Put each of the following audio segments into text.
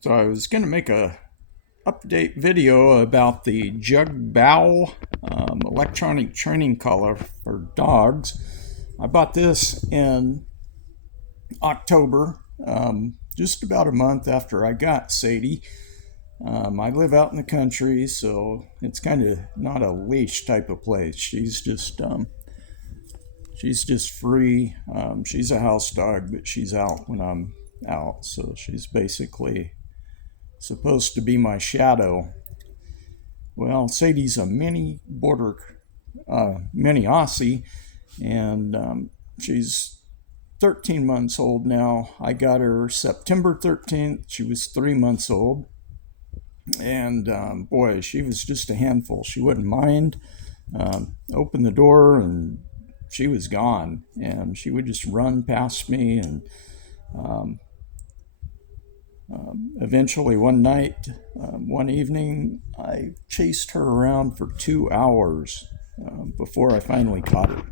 So I was going to make a update video about the Jugbow electronic training collar for dogs. I bought this in October, just about a month after I got Sadie. I live out in the country, so it's kind of not a leash type of place. She's just free. She's a house dog, but she's out when I'm out, so she's basically supposed to be my shadow. Well, Sadie's a mini Aussie, and she's 13 months old now. I got her September 13th. She was 3 months old, and boy, she was just a handful. She wouldn't mind. Open the door, and she was gone, and she would just run past me. And eventually, one evening, I chased her around for 2 hours before I finally caught her.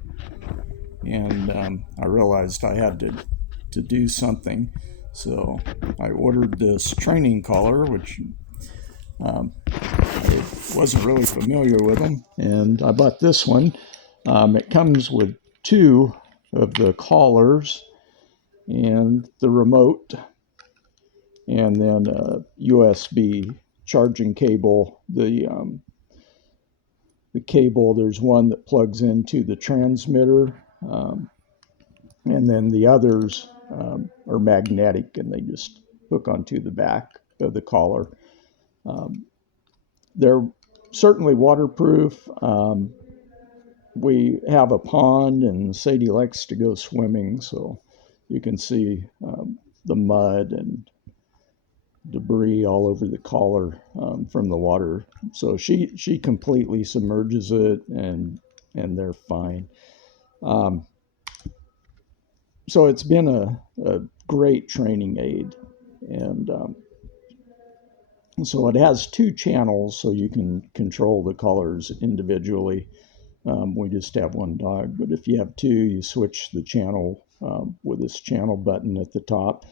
And I realized I had to do something. So I ordered this training collar, which I wasn't really familiar with them. And I bought this one. It comes with two of the collars and the remote, and then a USB charging cable. The cable, there's one that plugs into the transmitter, and then the others are magnetic, and they just hook onto the back of the collar. They're certainly waterproof. We have a pond, and Sadie likes to go swimming, so you can see the mud and debris all over the collar from the water. So she completely submerges it, and they're fine. So it's been a great training aid, and so it has two channels, so you can control the collars individually. We just have one dog, but if you have two, you switch the channel with this channel button at the top.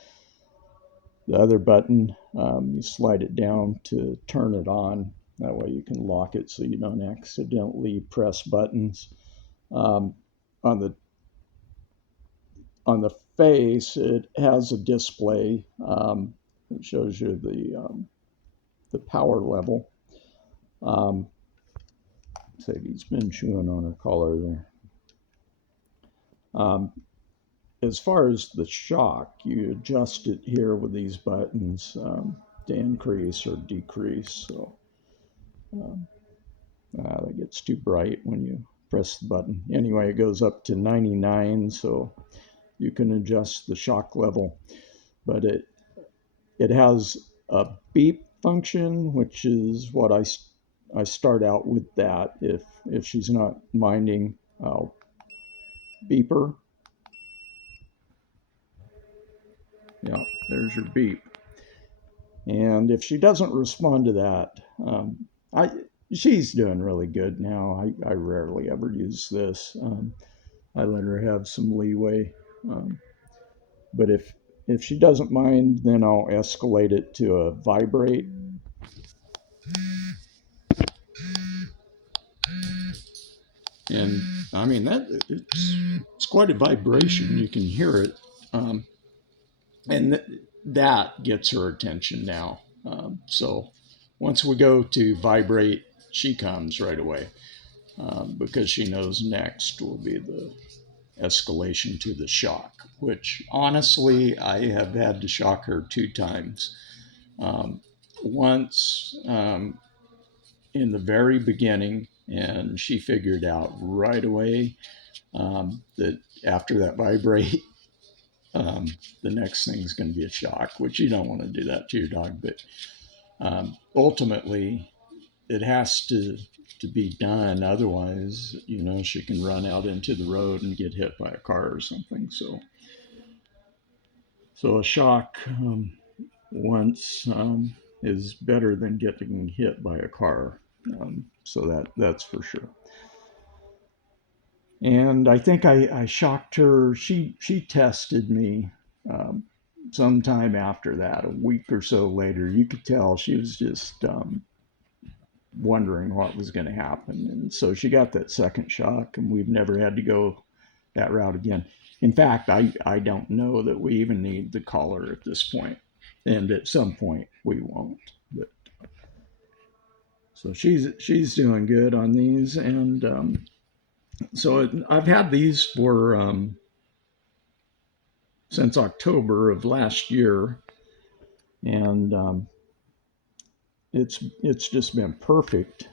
The other button, you slide it down to turn it on. That way you can lock it so you don't accidentally press buttons. On the face, it has a display. It shows you the power level. Sadie's been chewing on her collar there. As far as the shock, you adjust it here with these buttons to increase or decrease. So that gets too bright when you press the button. Anyway, it goes up to 99, so you can adjust the shock level. But it has a beep function, which is what I start out with that. If she's not minding, I'll beep her. Yeah, there's your beep. And if she doesn't respond to that, she's doing really good now. I rarely ever use this. I let her have some leeway. But if she doesn't mind, then I'll escalate it to a vibrate. And I mean, it's quite a vibration. You can hear it. And that gets her attention now. So once we go to vibrate, she comes right away, because she knows next will be the escalation to the shock, which honestly, I have had to shock her 2 times. Once in the very beginning, and she figured out right away that after that vibrate, the next thing is going to be a shock, which you don't want to do that to your dog. But ultimately, it has to be done. Otherwise, she can run out into the road and get hit by a car or something. So a shock once is better than getting hit by a car. So that's for sure. And I think I shocked her. She tested me sometime after that, a week or so later, you could tell she was just wondering what was going to happen. And so she got that second shock, and we've never had to go that route again. In fact, I don't know that we even need the collar at this point, and at some point we won't. But so she's doing good on these, and I've had these for since October of last year, and it's just been perfect.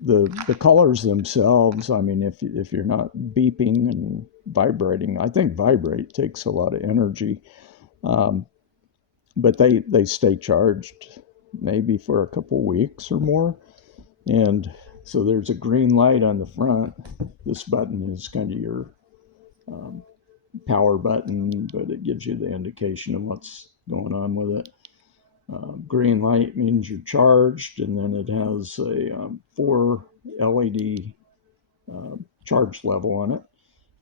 The colors themselves, I mean, if you're not beeping and vibrating, I think vibrate takes a lot of energy, um, but they stay charged maybe for a couple weeks or more. And so there's a green light on the front. This button is kind of your um, power button, but it gives you the indication of what's going on with it. Green light means you're charged, and then it has a 4 LED charge level on it.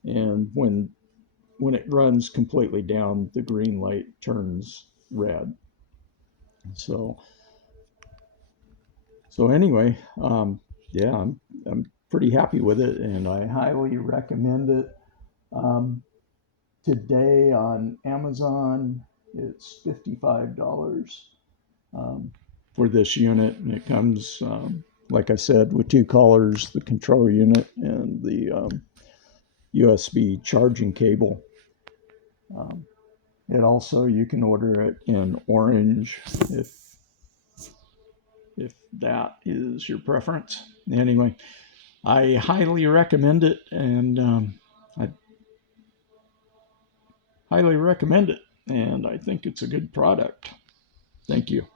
And when it runs completely down, the green light turns red. So anyway, yeah, I'm pretty happy with it, and I highly recommend it. Um, Today on Amazon, it's $55 um, for this unit, and it comes, like I said, with two collars, the control unit, and the USB charging cable. Um, it also, you can order it in orange if that is your preference. Anyway, I highly recommend it, and I highly recommend it, and I think it's a good product. Thank you.